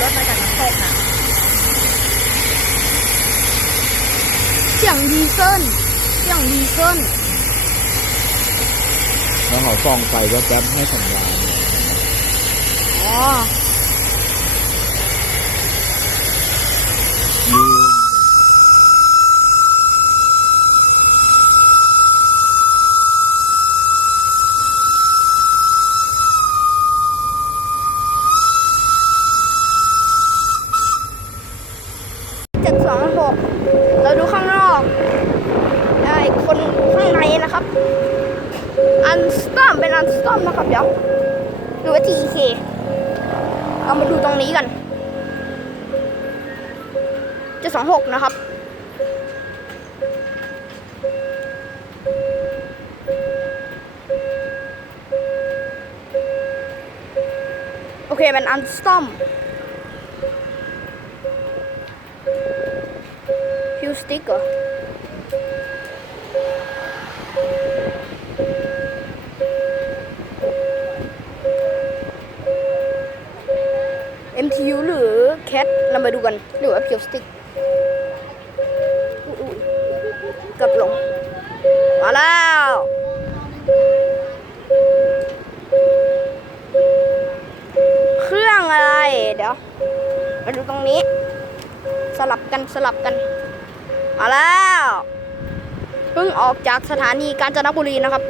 รถมาจากน้ำตกน่ะเสียงดีเกินเสียงดีเกินแล้วเขาส่องไฟแว๊บๆให้สัญญาณอ๋อ สองหกเราดูข้างนอกไอ้คนข้างในนะครับ อันสตอมเป็นอันสตอมนะครับเดี๋ยวดูว่า TK เรามาดูตรงนี้กันจ็ดสองหกนะครับโอเคเป็นอันสตอม สติกเหรอเอ็มทียูหรือแคทเรามาดูกันหรือว่าพิวสติกกับลงมาแล้วเครื่องอะไร เดี๋ยว มาดูตรงนี้ สลับกันสลับกัน มาแล้วเพิ่งออกจากสถานีกาญจนบุรีนะครับ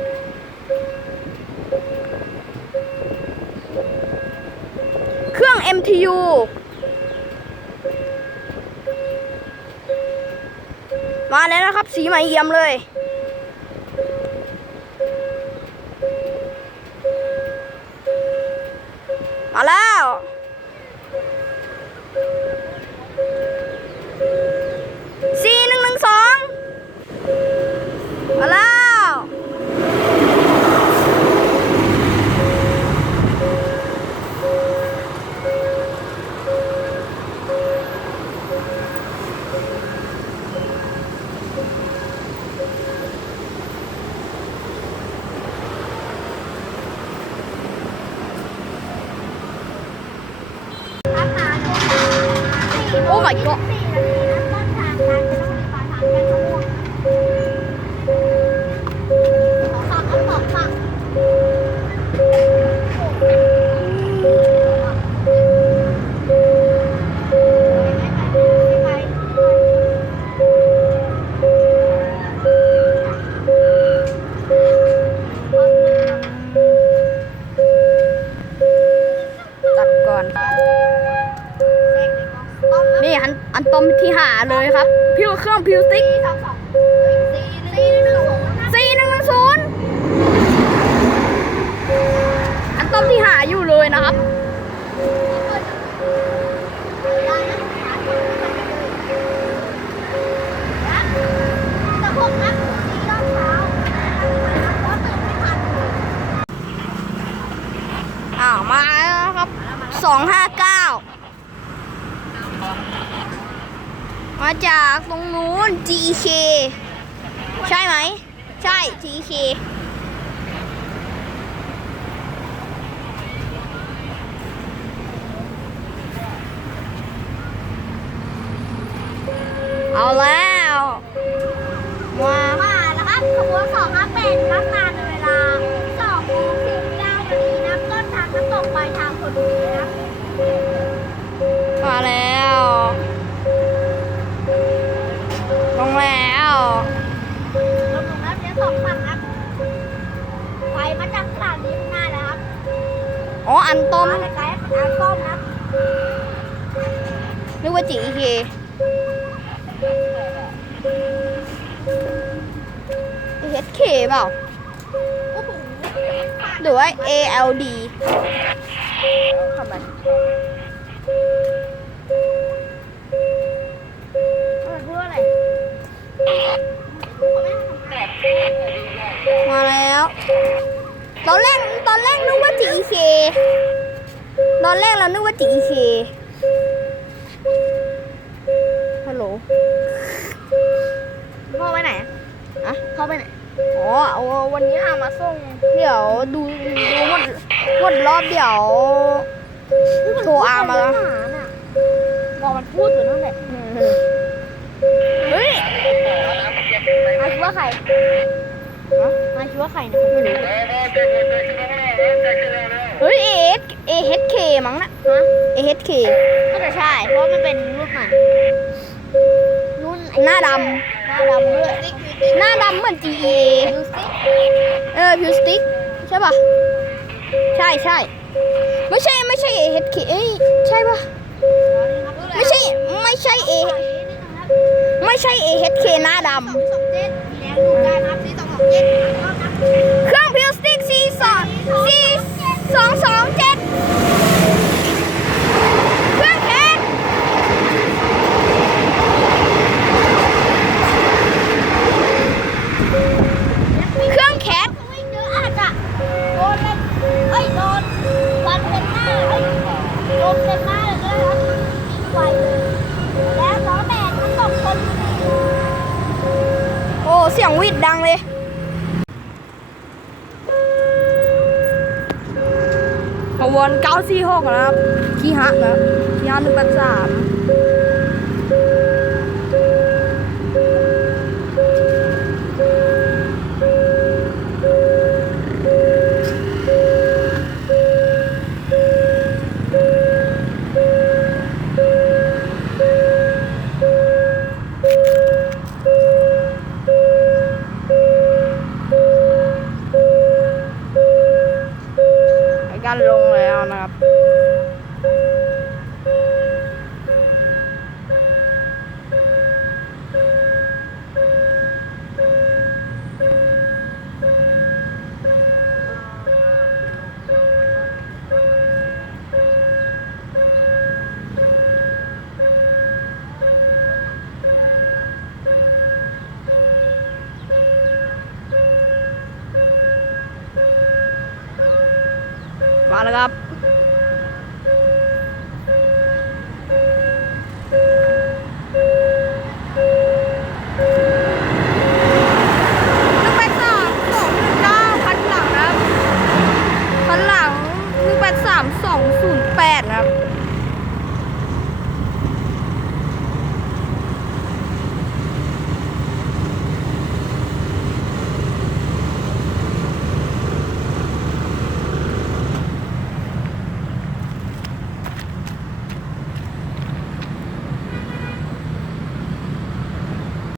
เครื่อง MTU มาแล้วนะครับ สีใหม่เอี่ยมเลย มาแล้ว my god อันต้มที่หาเลยครับ พิวเครื่องพิวติ๊กสี่หนึ่งหนึ่งศูนย์อันต้มที่หาอยู่เลยนะครับอ้าวมาแล้วครับสองห้าเก้า มาจากตรงนู้น GK ใช่ไหม ใช่ GK เอาแล้ว อ๋อ อันต้มมาไกลๆเป็นอาส้มนะนึกว่า GK เ k เปล่าโอ้โหหรือว่า ALD ทำไมเพื่ออะไรมาแล้ว ตอนแรกตอนแรกนึกว่า GK ตอนแรกเรานึกว่า GK ฮัลโหลพ่อไปไหนอะอะพ่อไปไหน อ๋อเอาวันนี้อามาส่ง เดี๋ยวดูดูหมดหมดรอบเดี๋ยวโทรอามาแล้วหน่ะมันพูดอยู่นั่นแหละ เฮ้ยมาคิดว่าใคร ฮะมาคิดว่าใครนะผมไม่รู้เฮ้ยเอสเอเเคมั้งนะฮะเอเคก็จะใช่ เพราะมันเป็นรุ่นใหม่รุ่นไอ้หน้าดหน้าดำด้วยำหน้าดำเหมือน GA ดูสิเออพิวสติกใช่ป่ะ ใช่ใช่ไม่ใช่ไม่ใช่ AHK เอ้ยใช่ป่ะ ไม่ใช่ไม่ใช่ A ไม่ใช่ AHK หน้าดสองสองเจ็ดแล้วดูได้นับสิสองสองเจ็ดก็ นับ ขบวน946นะครับที่ฮะนะที่ฮะหนึ่งแปดสาม มาแล้วครับ